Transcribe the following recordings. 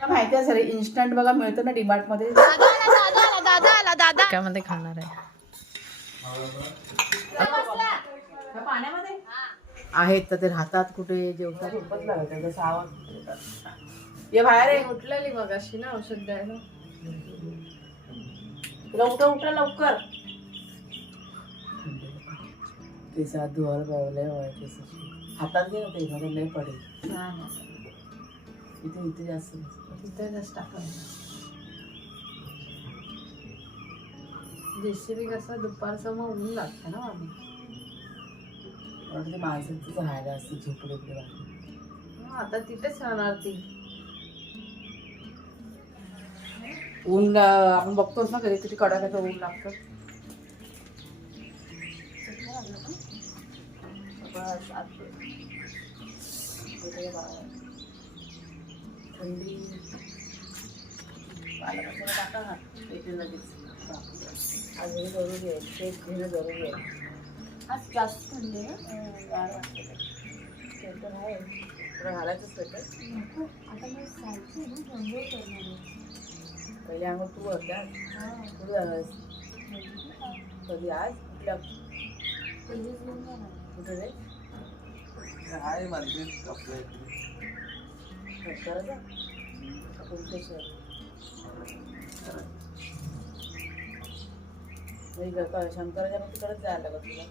माहिती आहे sir instant बघा मिळतं ना डीमार्ट मध्ये. काय मध्ये खाणार आहे पाण्यामध्ये आहेत तर ते राहतात कुठे जेवतात खूपच लागत जसं आवाज ये बाहेर आहे. उठलेली मग अशी ना औषध द्यायला. उठा लवकर. केसात धुवायला पावलंय केस हातात घे ना ते मध्ये लय पडेल. इथे जास्त तिथे जास्त टाकायचं. जेसीबी कसं दुपारचं मग ऊन लागतं ना आम्ही. ते माणसांचं राहायला असतं झोपडे आता तिथेच राहणार ती. ऊन आपण बघतोच ना कधी किती कडाक्याचं ऊन लागतं. थंडी पालकाचं टाका ना येते लगेच. आज हे जरुरी आहे शेक घेणं जरुरी आहे. आज जास्त थंडी आहे. गार वाटते स्वेटर आहे थोडं घालायचं स्वेटर. आता मी सायची ना जंगल करणार आहे. पहिले अंग तू होत्या तू झालास कधी आज कुठल्या कुठे रे आहे मार्केट कपडे करायचा कोणते शहर शंकराच्या मग तिकडेच जायला लागत तुला.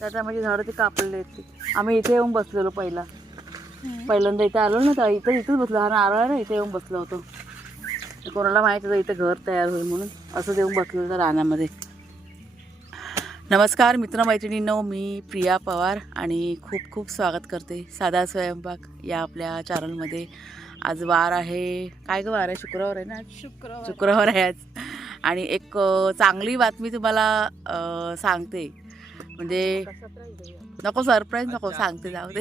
त्याच्या माझी झाडं ते कापलेले आहेत. आम्ही इथे येऊन बसलेलो पहिल्यांदा इथे आलो ना तर इथेच बसलो. हा नारळ ना इथे येऊन बसलो होतो. कोणाला माहिती होतं इथे घर तयार होईल म्हणून असं येऊन बसलो होतं रानामध्ये. नमस्कार मित्रमैत्रिणींनो, मी प्रिया पवार आणि खूप खूप स्वागत करते साधा स्वयंपाक या आपल्या चॅनलमध्ये. आज वार आहे काय गं वार आहे शुक्रवार आहे ना आज. शुक्रवार आहे आज. आणि एक चांगली बातमी तुम्हाला सांगते. म्हणजे नको सरप्राईज नको सांगते जाऊ दे.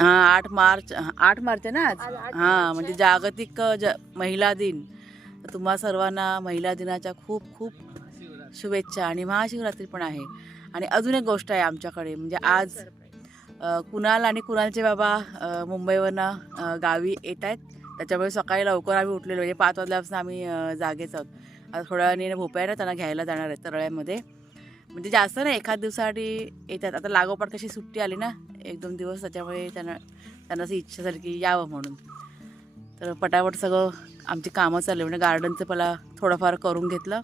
हां 8 मार्च आहे ना आज. हां म्हणजे जागतिक महिला दिन. तुम्हा सर्वांना महिला दिनाच्या खूप खूप शुभेच्छा. आणि महाशिवरात्री पण आहे. आणि अजून एक गोष्ट आहे आमच्याकडे म्हणजे आज कुणाल आणि कुणालचे बाबा मुंबईवरनं गावी येत आहेत. त्याच्यामुळे सकाळी लवकर आम्ही उठलेलो म्हणजे 5 वाजल्यापासून आम्ही जागेच आहोत. आता थोड्या वेळाने भोपाळ ना त्यांना घ्यायला जाणार आहे तरळ्यामध्ये. म्हणजे जास्त नाही एखाद दिवसासाठी येतात. आता लागोपाठ कशी सुट्टी आली ना 1-2 दिवस त्याच्यामुळे त्यांना अशी इच्छा झाली की यावं म्हणून. तर पटापट सगळं आमची कामं चालली म्हणजे गार्डनचं पहिला थोडंफार करून घेतलं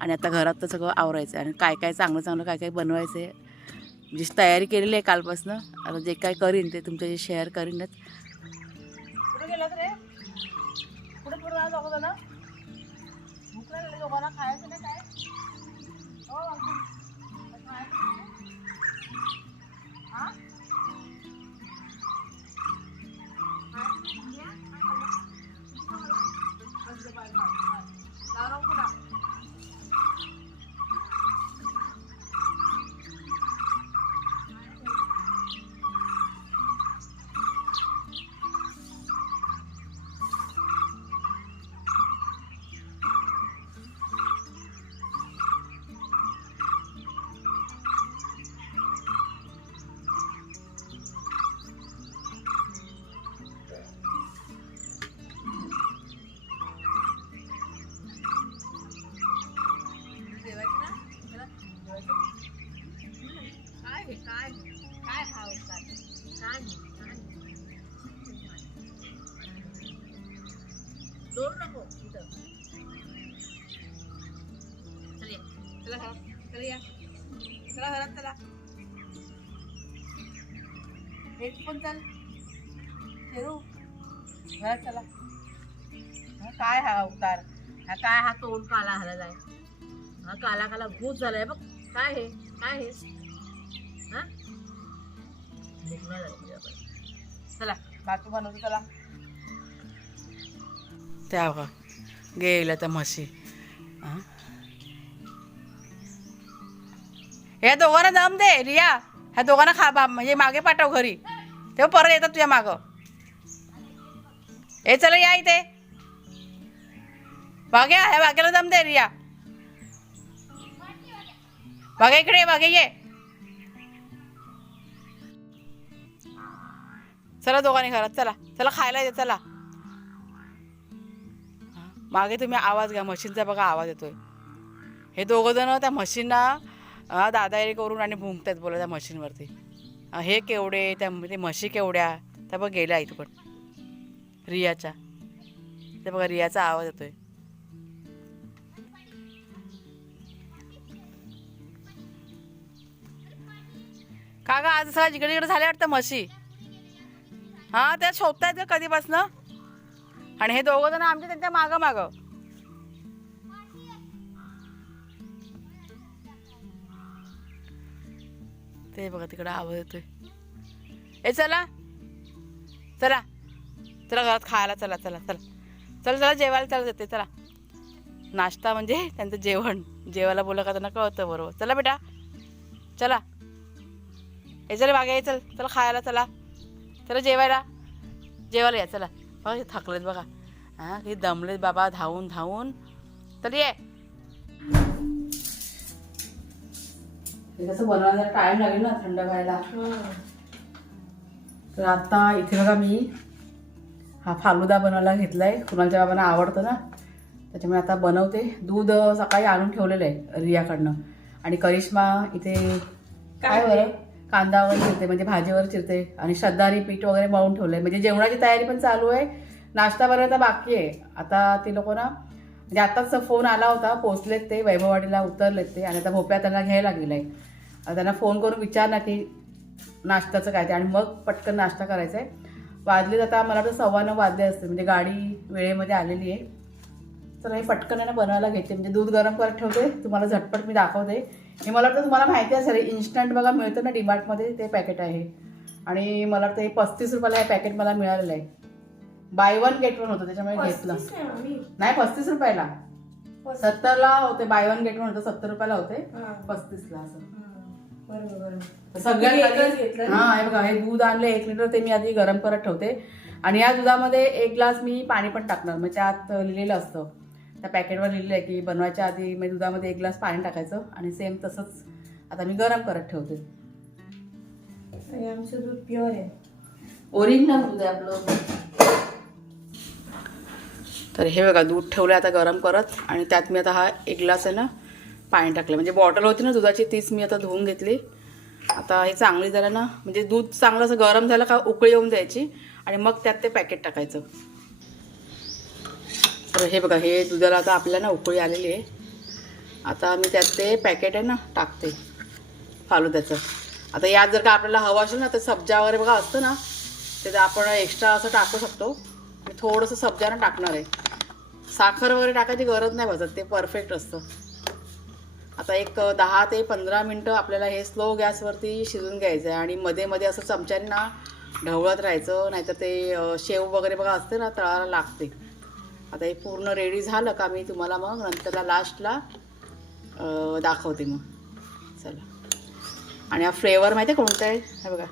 आणि आता घरात तर सगळं आवरायचं आहे. आणि काय काय चांगलं काय बनवायचं आहे म्हणजे तयारी केलेली आहे कालपासनं. आता जे काय करीन ते तुमच्याशी शेअर करीनच. कुठे गेलात रे कुठे पुढे जाऊ ना भूक लागली दोघांना खायचं नाही काय. काय भाव काय दोन नको इथं. चला घरात चला. एक पण चल शेरू घरात चला. काय हा अवतार हा काय हा तोंड काला हलत आहे. हा काला काला भूत झालाय बघ. काय हे हा चला भातू बनवतो चला. त्या बघा गेल्या त्या म्हशी. या दोघांना दम दे रिया. ह्या दोघांना म्हणजे मागे पाठव घरी, तेव्हा परत येतात तुझ्या मागं. ए चला या इथे, वाघ्या ह्या वाघ्याला दम दे रिया. वाघ्या इकडे, वाघ्या ये. चला दोघांनी घरात, चला चला खायला ये. चला मागे तुम्ही आवाज घ्या, मशीनचा बघा आवाज येतोय. हे दोघं जण त्या मशीनना दादागिरी करून आणि भुंकतात बोला त्या मशीनवरती. हे केवढे त्या ते म्हशी केवढ्या, त्या बघ गेल्या इथं पण रियाच्या. ते बघा रियाचा आवाज येतोय. का ग आज सगळं जिकडे जिकडे झाले वाटतं म्हशी. हा त्या शोधतायत का कधीपासनं. आणि हे दोघं जण आमच्या त्यांच्या मागं मागं. ते बघा तिकडे आवाज येतोय. ए चला चला चला घरात खायला, चला चला चला चला चला जेवायला चला देते. चला नाश्ता म्हणजे त्यांचं जेवण, जेवायला बोला का त्यांना कळतं बरोबर. चला बेटा चला. ए चल बागे, चल चला खायला, चला चला जेवायला, जेवायला या. चला बघा थकलेत बघा, हां किती दमलेत बाबा धावून धावून. तर ये कसं बनवायला टाइम लागेल ना, थंड व्हायला. तर आता इथे बघा मी हा फालुदा बनवायला घेतलाय. कुणालच्या बाबांना आवडतं ना, त्याच्यामुळे आता बनवते. दूध सकाळी आणून ठेवलेलं आहे रियाकडनं. आणि करिश्मा इथे काय बरं कांदा वगैरे चिरते, म्हणजे भाजीवर चिरते. आणि श्रद्धानी पीठ वगैरे मळून ठेवलंय, म्हणजे जेवणाची तयारी पण चालू आहे. नाश्ता बनवायचा बाकी आहे. आता ते लोक ना, म्हणजे आताच फोन आला होता, पोचलेत ते वैभववाडीला उतरलेत ते. आणि आता भोप्या त्यांना घ्यायला गेलाय. त्यांना फोन करून विचार ना की नाश्त्याचं काय ते, आणि मग पटकन नाश्ता करायचा आहे. वाजले आता मला वाटतं 9:15 वाजले असते, म्हणजे गाडी वेळेमध्ये आलेली आहे. तर मी पटकन आहे ना बनवायला घेते. म्हणजे दूध गरम करत ठेवते, तुम्हाला झटपट मी दाखवते. हे मला वाटतं तुम्हाला माहिती असेल, इन्स्टंट बघा मिळतं ना डीमार्टमध्ये, ते पॅकेट आहे. आणि मला वाटतं हे 35 रुपयाला हे पॅकेट मला मिळालेलं आहे. बाय 1 गेट 1 होतं, त्याच्यामुळे घेतलं. नाही 35 रुपयाला, 70ला होते. बाय 1 गेट 1 होतं, 70 रुपयाला होते, 35ला असं. सगळ्यात हा हे बघा, हे दूध आणले 1 लिटर, ते मी आधी गरम करत ठेवते. आणि या दुधामध्ये 1 ग्लास मी पाणी पण टाकणार. म्हणजे त्यात लिहिलेलं असतं, त्या पॅकेटवर लिहिलेलं आहे की बनवायच्या आधी मी दुधामध्ये 1 ग्लास पाणी टाकायचं. आणि सेम तसंच आता मी गरम करत ठेवते. आमचं दूध प्युअर आहे, ओरिजिनल दूध आहे आपलं. तर हे बघा दूध ठेवलं आता गरम करत. आणि त्यात मी आता हा 1 ग्लास आहे ना पाणी टाकलं. म्हणजे बॉटल होती ना दुधाची, तीच मी आता धुवून घेतली. आता हे चांगली जरा ना, म्हणजे दूध चांगलं असं गरम झालं का उकळी येऊन द्यायची. आणि मग त्यात ते पॅकेट टाकायचं. तर हे बघा, हे दुधाला आता आपल्याला ना उकळी आलेली आहे. आता मी त्यात ते पॅकेट आहे ना टाकते फालुद्याचं. आता यात जर का आपल्याला हवं असेल ना, तर सब्जा वगैरे बघा असतं ना, ते आपण एक्स्ट्रा असं टाकू शकतो. मी थोडंसं सब्जानं टाकणार आहे. साखर वगैरे टाकायची गरज नाही भाजत, ते परफेक्ट असतं. आता एक 10 ते 15 मिनटं आपल्याला हे स्लो गॅसवरती शिजून घ्यायचं आहे. आणि मध्ये मध्ये असं चमच्याने ना ढवळत राहायचं, नाहीतर ते शेव वगैरे बघा असते ना तळाला लागते. आता हे पूर्ण रेडी झालं का मी तुम्हाला मग नंतरला लास्टला दाखवते मग. चला. आणि हा फ्लेवर माहिती आहे कोणता आहे, हे बघा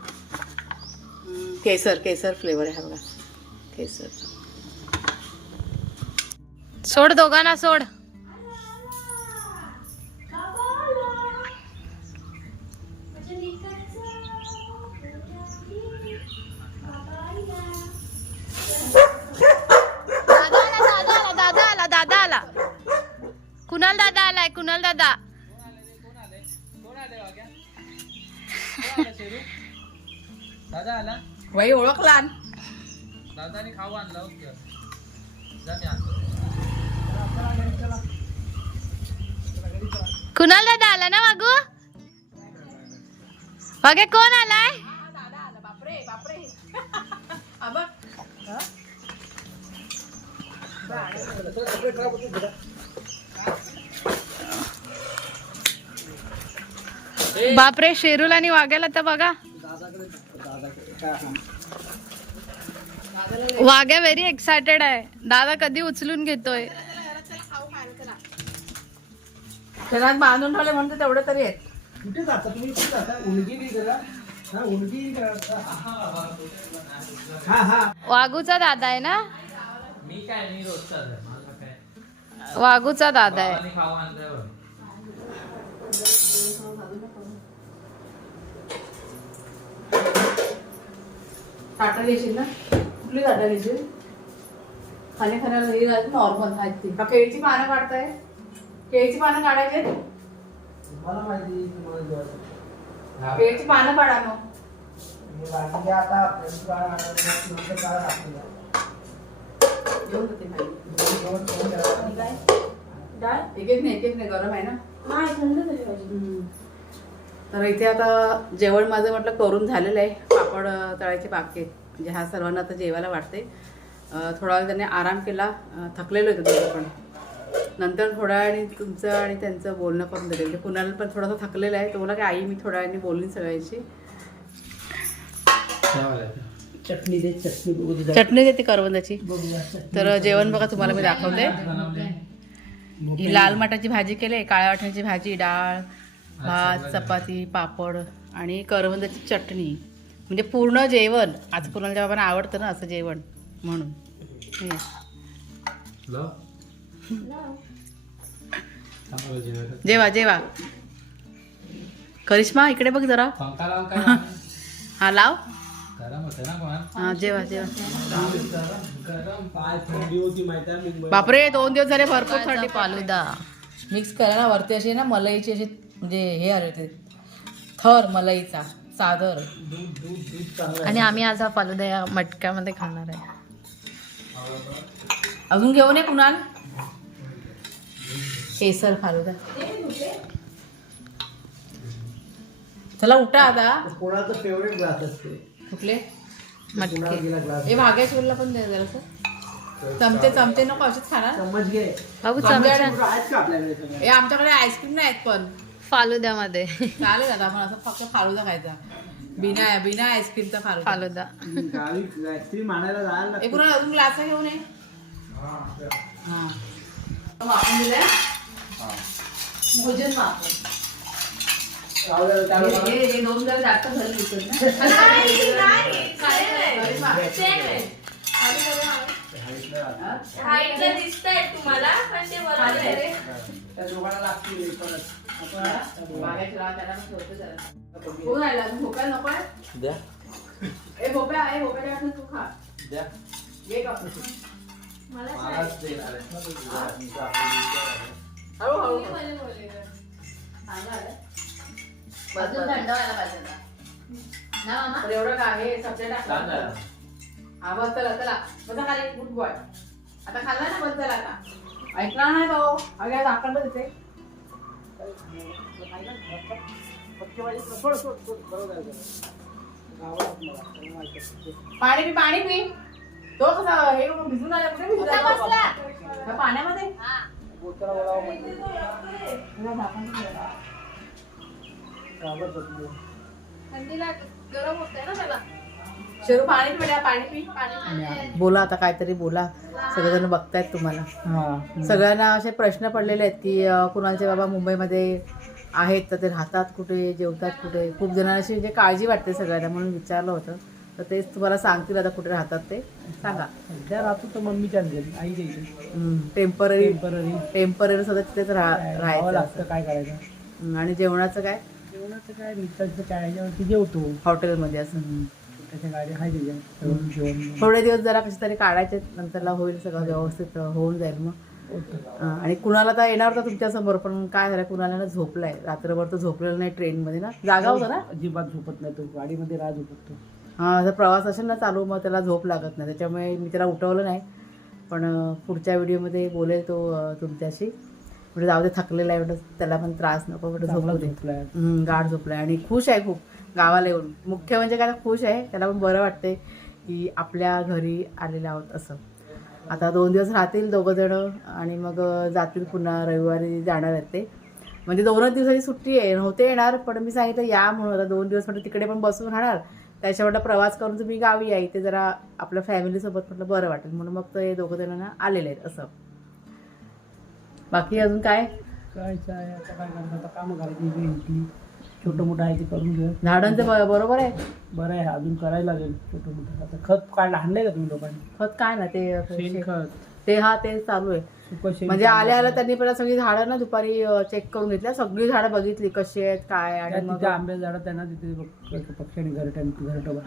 केसर, केसर फ्लेवर आहे हा बघा, केसर. सोड दोघांना सोड. दादा आला, कुणाल दादा आलाय, कुणाल दादा. दादा आला, वही ओळखला. दादाने खाऊ आणला. कुणाल दादा आला ना वागू. वागे कोण आलाय. बापरे बापरे. बापरे, शेरूल आणि वाघ्याला तर बघा. वाघ्या व्हेरी एक्सायटेड आहे. दादा कधी उचलून घेतोय. घरात बांधून ठेवले म्हणते तेवढे तरी आहेत. कुठे जाता तुम्ही? कुठे जाता? उलगी करा. हा उलगी करा. हा हा. वागूचा दादा आहे ना? मी काय मी रोजचा आहे. मला काय वागूचा दादा आहे. बाबांनी खाऊ आणलंय बघ. ताटं घ्यायची ना? कुठली ताटं घ्यायची? खाण्याला हे नॉर्मल आहेत ती. का केळीची पानं काढताय? केळीची पानं काढायचे? मला माहिती तुम्हाला जेवायचं. केळीची पानं काढा मग. हे बाकी जे आता आपल्याला काय आणलं काय आपल्याला घेऊन होते खाली. जेवण आणि काय? डाळ? एक नाही गरम आहे ना? नाही थंड झाली पाहिजे. तर इथे आता जेवण माझं म्हटलं करून झालेलं आहे. पापड तळायचे बाकी आहेत. म्हणजे हा सर्वांना आता जेवायला वाटते. थोडा वेळ त्यांनी आराम केला. थकलेलो होतं दोघं पण. नंतर थोड्या वेळाने तुमचं आणि त्यांचं बोलणं करून देते. म्हणजे कुणाला पण थोडासा थकलेला आहे. तो बोला की आई मी थोड्या वेळाने बोलून सगळ्यांशी. चटणी दे. चटणी बघू दे. चटणी देते करवंदाची. बघूया. तर जेवण बघा तुम्हाला मी दाखवते. ही लाल मटाची भाजी केली, काळ्या वाटाण्याची भाजी, डाळ, भात, चपाती, पापड आणि करवंदाची चटणी. म्हणजे पूर्ण जेवण. आज कुणाच्या बाबांना आवडतं ना असं जेवण म्हणून. हे. जेवा जेवा. करिश्मा इकडे बघ जरा. पंखा लावून काय हा लाव. गरम होते ना कोण? हा जेवा जेवा. गरम पाय थंडी होती माहिती आहे मुंबई. बापरे 2 दिवस झाले भरपूर थंडी. फालुदा मिक्स करा ना वरती अशी ना मलईची अशी म्हणजे हे आले होते थर मलईचा सादर. दूध चांगलं. आणि आम्ही आज हा फालुदा या मटक्यामध्ये खाणार आहे. अजून घेऊन ये कुणाल. केसर फालुदा. चला उठा आता. कोणाचं फेवरेट ग्लास असते? कुठले मटके. गेला ग्लास. हे भाग्याशूरला पण दे जरासं. चमचे नको असेच खाणार. चम्मच घे. बाबू चमचा. चमचा आहेत का आपल्याकडे सगळं? हे आमच्याकडे आईस्क्रीम नाही आहेत पण फालुद्यामध्ये. चालेल आता आपण असं फक्त फालुदा खायचा. बिना आईस्क्रीमचा फालुदा. फालुदा. गावी आईस्क्रीम आणायला जायला लागतं. हे कुणाल अजून ग्लास घेऊन ये. हा वापरून दिलंय. भोजन वापर. हे 2 जरा जास्त झाले विकत ना. हाईटला दिसतंय तुम्हाला पण ते बरोबर आहे. त्या दोघांना लागतील परत. बागायची राव त्याला पण ठेवते जरा. हो राहिला अजून भोपळा नको आहे. द्या ए भोपळा आहे भोपळा टाकून तू खा. द्या. ये का मला मलाच देणार आहे. हळूहळू बोलले बोलले चांगलं आलं. अजून थंड व्हायला पाहिजे ना. ना मामा तर एवढं काय हे सब्जेक्ट छान टाकलं. झालं. हा बस चला बसा खाली. Good boy. आता खाल्ला ना बस झाला आता. ऐकला नाही तो. अगे दाखवलं तिथे. पाणी पी. तो कसा हे भिजून आला कुठे भिजून आला? त्या पाण्यामध्ये. थंडीला गरम होतंय ना त्याला. शेरू पाणी पी. बोला आता काहीतरी बोला. सगळेजण बघतायत तुम्हाला. सगळ्यांना असे प्रश्न पडलेले आहेत की कुणालचे बाबा मुंबईमध्ये आहेत तर ते राहतात कुठे, जेवतात कुठे. खूप जणांची म्हणजे काळजी वाटते सगळ्यांना म्हणून विचारलं होतं. तर तेच तुम्हाला सांगतील आता कुठे राहतात ते सांगा. सध्या राहतो तर मम्मीच्या घरी आई द्यायची. टेम्पररी सध्या तिथेच राहायचं लागतं. काय करायचं? आणि जेवणाचं काय? जेवणाचं काय मित्राच्या चाळीच्यावरती जेवतो हॉटेलमध्ये असं. त्याच्या गाडी आहे त्याच्या जेवण. थोडे दिवस जरा कसे तरी काढायचे. नंतरला होईल सगळं व्यवस्थित होऊन जाईल मग. आणि कुणाला तर येणार होता तुमच्या समोर पण काय झालं कुणाला ना झोपलाय. रात्रभर तो झोपलेला नाही ट्रेनमध्ये ना. जागा होता ना. अजिबात झोपत नाही तो. गाडीमध्ये राह झोपत तो. हा जर प्रवास असेल ना चालू मग त्याला झोप लागत नाही. त्याच्यामुळे मी त्याला उठवलं नाही. पण पुढच्या व्हिडिओमध्ये बोलेल तो तुमच्याशी. म्हणजे जाऊ दे थकलेला आहे म्हणून त्याला पण त्रास नको म्हणून झोपू दे. गाढ झोपलाय आणि खुश आहे खूप गावाला येऊन. मुख्य म्हणजे काय खुश आहे. त्याला पण बरं वाटते की आपल्या घरी आलेले आहोत असं. आता 2 दिवस राहतील दोघं जण आणि मग जातील पुन्हा. रविवारी जाणार आहेत ते. म्हणजे 2 दिवसाची सुट्टी आहे. नव्हते येणार पण मी सांगितलं या म्हणून. आता 2 दिवस म्हटलं तिकडे पण बसून राहणार. त्याच्या म्हटलं प्रवास करून तुम्ही गावी या. इथे जरा आपल्या फॅमिलीसोबत म्हटलं बरं वाटेल म्हणून मग ते 2 जणांना आलेले आहेत असं. बाकी अजून काय? काय आता काय करतात? कामं करायची. छोटं मोठं आहे ते करून घ्या. झाडांचं बरोबर आहे. बरं आहे, अजून करायला लागेल छोटं मोठं. आता खत काय आणलंय का तुम्ही लोकांनी? खत काय ना ते शेणखत, ते ते चालू आहे. सुकं शेण. म्हणजे आल्या त्यांनी पहिला सगळी झाडं ना दुपारी चेक करून घेतल्या, सगळी झाडं बघितली कशी आहेत काय, आणि मग तिथे आंब्याचं झाड त्यांना तिथे पक्ष्याने घरटं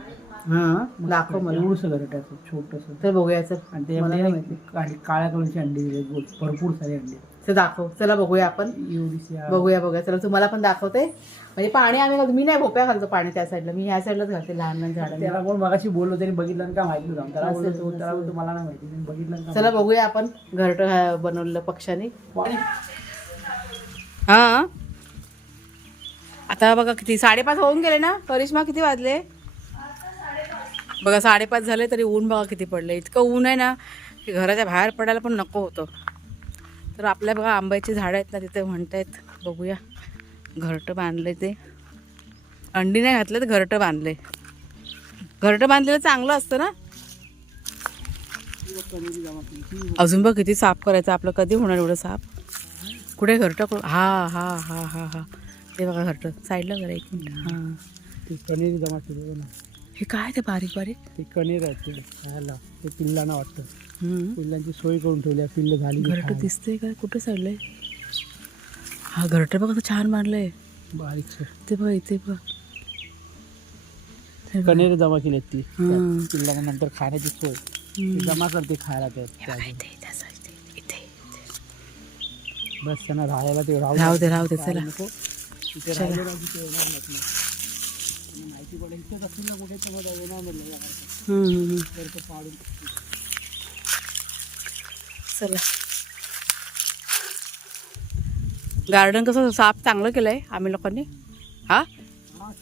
हा दाखव मला एवढंसं घरट्याचं छोटंसं. तर बघूया चल. आणि ते मला नाही माहिती. काळ्या कलरची अंडी दिली, भरपूर सारी अंडी. ते दाखव, चला बघूया आपण. एवढीशी बघूया चला, तुम्हाला पण दाखवते. म्हणजे पाणी आम्ही, मी नाही भोप्या घालतो पाणी त्या साईडला, मी ह्या साईडलाच घालते लहान लहान झाडांना. त्याला कोण मगाशी बोललो त्याने बघितलं का माहिती नव्हतं. त्याला बोलतो मला नाही माहिती, त्याने बघितलं का. चला बघूया आपण घरटं बनवलेलं पक्ष्याने. हा आता बघा किती 5:30 होऊन गेले ना करिश्मा, किती वाजले बघा? 5:30 झाले तरी ऊन बघा किती पडले. इतकं ऊन आहे ना की घराच्या बाहेर पडायला पण नको होतं. तर आपल्या बघा आंब्याची झाडं आहेत ना तिथे म्हणतायत, बघूया. घरटं बांधले, ते अंडी नाही घातले तर घरटं बांधले. घरटं बांधलेलं चांगलं असतं ना. अजून बघ किती साफ करायचं आपलं, कधी होणार एवढं साफ? कुठे घरटं? हा हा हा हा हा ते बघा घरटं साईडला करा एक मिनिट. हां ते कणीर जमा केलं ना. हे काय ते बारीक बारीक ते कणीर आहेत ते खायला, ते पिल्लांना वाटतं. हम्म. पिल्लांची सोय करून ठेवली, पिल्लं झाली की घरटं खायला. दिसतंय का? कुठे साईडला आहे? हा घरटं बघा कसं छान मांडलंय. बारीक ते बघा इथे बघ. ते बघ. कणीर जमा केली ती हम्म. पिल्लांना नंतर खाण्याची सोय ती जमा करते खायला. हे बघा इथे, इथे असं इथे. बस त्यांना राहायला ते राहू दे चला. नको तिथे राहिले ना तिथे येणार नाही. माहिती पडेल इथेच असतील ना कुठे, तर मग येणार नाही. तर ते पाडून चला. गार्डन कसं साफ चांगलं केलंय आम्ही लोकांनी. हा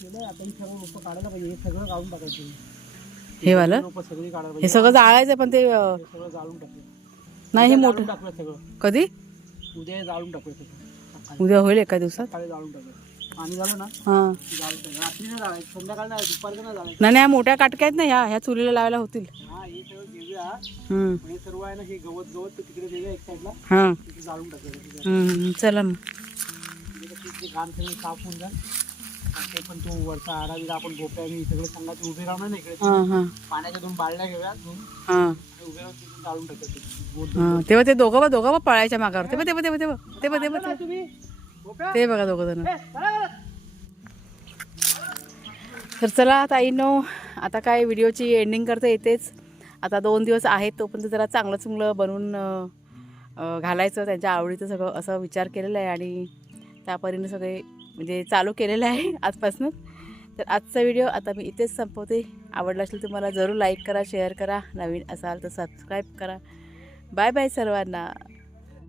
केलंय. आता ही सगळं रोपं काढायला पाहिजे, हे सगळं काढून टाकायचं. हे वालं रोपं सगळी काढायला हे पाहिजे. सगळं जाळायचं पण ते हे सगळं जाळून टाकलं. नाही हे उद्या मोठं जाळून टाकलं सगळं. कधी उद्या जाळून टाकलं सगळं. उद्या होईल एका दिवसात. सकाळी जाळून टाकलं. पाणी झालं ना हां जाळून टाकलं. रात्री नाही जाळायचं, संध्याकाळी नाही, दुपारचं नाही जाळायचं. नाही नाही मोठ्या काटक्या आहेत ना ह्या चुलीला लावायला होतील. हा हे सगळं घेऊया. हम्म. हे सर्व आहे ना, हे गवत ते तिकडे देऊया एक साईडला, हां तिथे जाळून टाकलं. चला मग. म्हणजे कसं ते घाण सगळं साफ होऊन जाईल. आणि ते पण तू वरचा आडा बिडा आपण गोप्या मी सगळे संघाचे उभे राहणार ना इकडे. हां पाण्याच्या 2 बाळल्या घेऊया, 2 हां आणि उभे राहून तिथून जाळून टाकायचं. हां तेव्हा ते दोघं पळायच्या मागावर. ते बघ तुम्ही ते बघा दोघं जण. तर चला ताईंनो, आता काय व्हिडिओची एंडिंग करता येतेच. आता 2 दिवस आहेत, तोपर्यंत जरा चांगलं बनवून घालायचं त्यांच्या आवडीचं सगळं असं विचार केलेला आहे. आणि त्या परीने सगळे म्हणजे चालू केलेलं आहे आजपासूनच. तर आजचा व्हिडिओ आता मी इथेच संपवते. आवडला असेल तर मला जरूर लाईक करा, शेअर करा, नवीन असाल तर सबस्क्राईब करा. बाय बाय सर्वांना.